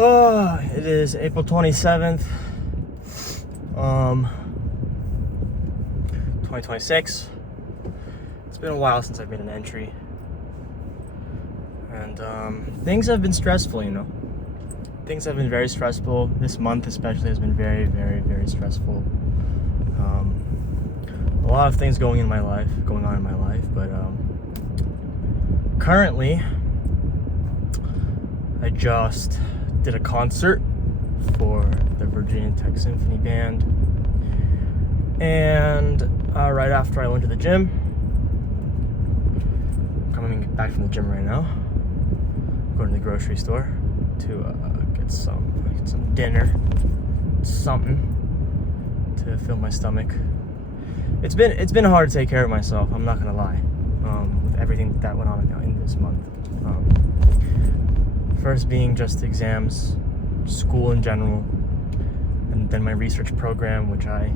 Oh, it is April 27th, 2026. It's been a while since I've made an entry. And things have been stressful, you know. Things have been very stressful. This month especially has been very, very, very stressful. A lot of things going on in my life, but currently I just did a concert for the Virginia Tech Symphony Band, and right after I went to the gym, coming back from the gym right now, going to the grocery store to get some dinner, something to fill my stomach. It's been hard to take care of myself, I'm not gonna lie, with everything that went on in this month. First being just exams, school in general, and then my research program, which I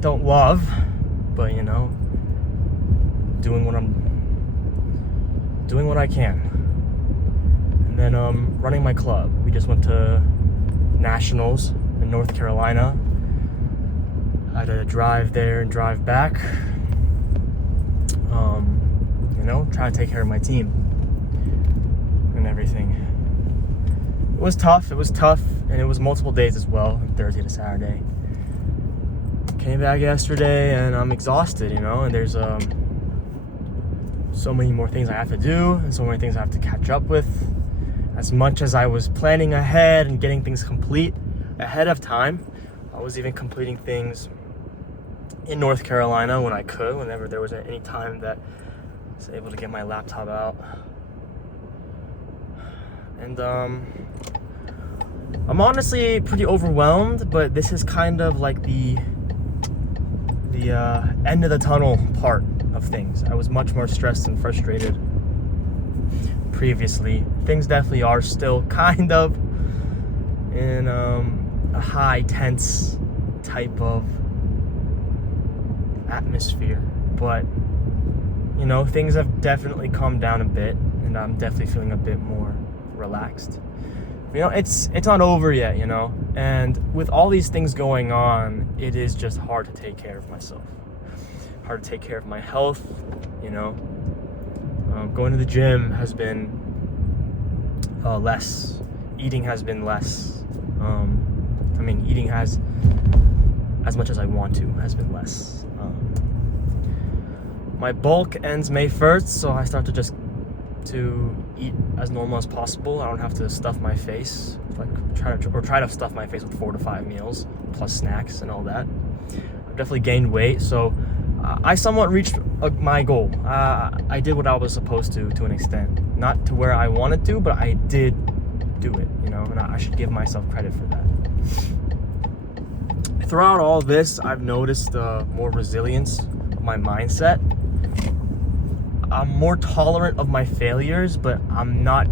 don't love, but you know, doing what I can. And then running my club. We just went to nationals in North Carolina. I had to drive there and drive back. You know, trying to take care of my team and everything. It was tough, and it was multiple days as well, Thursday to Saturday. Came back yesterday and I'm exhausted, you know, and there's so many more things I have to do and so many things I have to catch up with. As much as I was planning ahead and getting things complete ahead of time, I was even completing things in North Carolina when I could, whenever there was any time that I was able to get my laptop out. And I'm honestly pretty overwhelmed, but this is kind of like the end of the tunnel part of things. I was much more stressed and frustrated previously. Things definitely are still kind of in a high tense type of atmosphere, but you know, things have definitely calmed down a bit, and I'm definitely feeling a bit more relaxed. You know, it's not over yet, you know, and with all these things going on, it is just hard to take care of myself, hard to take care of my health, you know. Going to the gym has been less. Eating has been less. Eating has, as much as I want to, has been less. My bulk ends May 1st, so I start to eat as normal as possible. I don't have to stuff my face, try to stuff my face with 4 to 5 meals plus snacks and all that. I've definitely gained weight, so I somewhat reached my goal. I did what I was supposed to an extent, not to where I wanted to, but I did do it, you know, and I should give myself credit for that. Throughout all this, I've noticed more resilience of my mindset. I'm more tolerant of my failures, but I'm not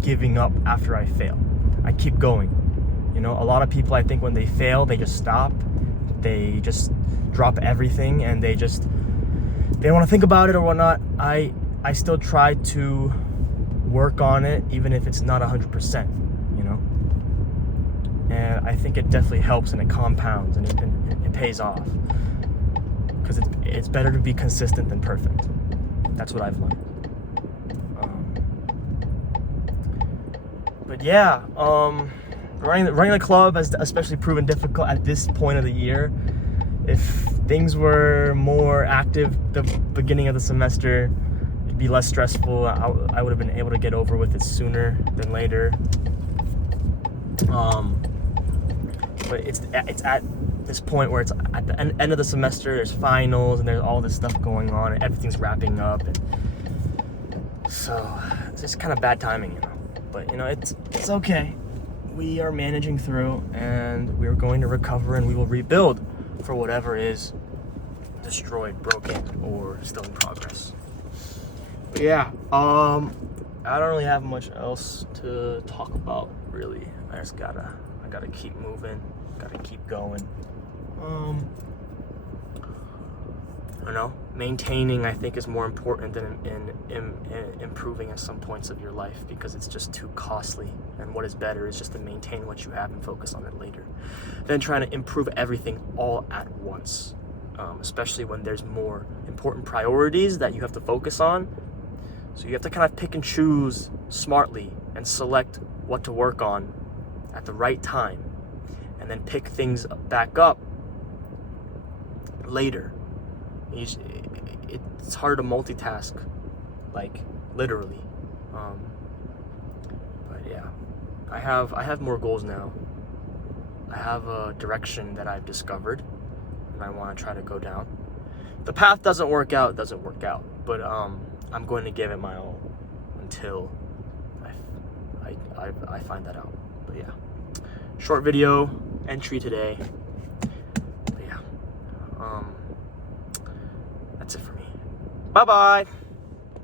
giving up after I fail. I keep going. You know, a lot of people, I think, when they fail, they just stop. They just drop everything, and they don't want to think about it or whatnot. I still try to work on it, even if it's not 100%, you know. And I think it definitely helps, and it compounds, and it pays off. Because it's better to be consistent than perfect. That's what I've learned. But yeah, running the club has especially proven difficult at this point of the year. If things were more active the beginning of the semester, it'd be less stressful. I would have been able to get over with it sooner than later. But it's at this point where it's at the end of the semester, there's finals and there's all this stuff going on and everything's wrapping up, and so it's just kind of bad timing, you know. But you know, it's okay. We are managing through, and we're going to recover, and we will rebuild for whatever is destroyed, broken, or still in progress. But yeah, I don't really have much else to talk about, really. I gotta keep moving, gotta keep going. You know, maintaining, I think, is more important than in improving at some points of your life, because it's just too costly. And what is better is just to maintain what you have and focus on it later, than trying to improve everything all at once. Especially when there's more important priorities that you have to focus on. So you have to kind of pick and choose smartly and select what to work on at the right time, and then pick things back up later. It's hard to multitask, like literally. But yeah, I have more goals now. I have a direction that I've discovered, and I want to try to go down. The path doesn't work out, it doesn't work out. But I'm going to give it my all until I find that out. But yeah, short video entry today. But yeah, that's it for me. Bye bye.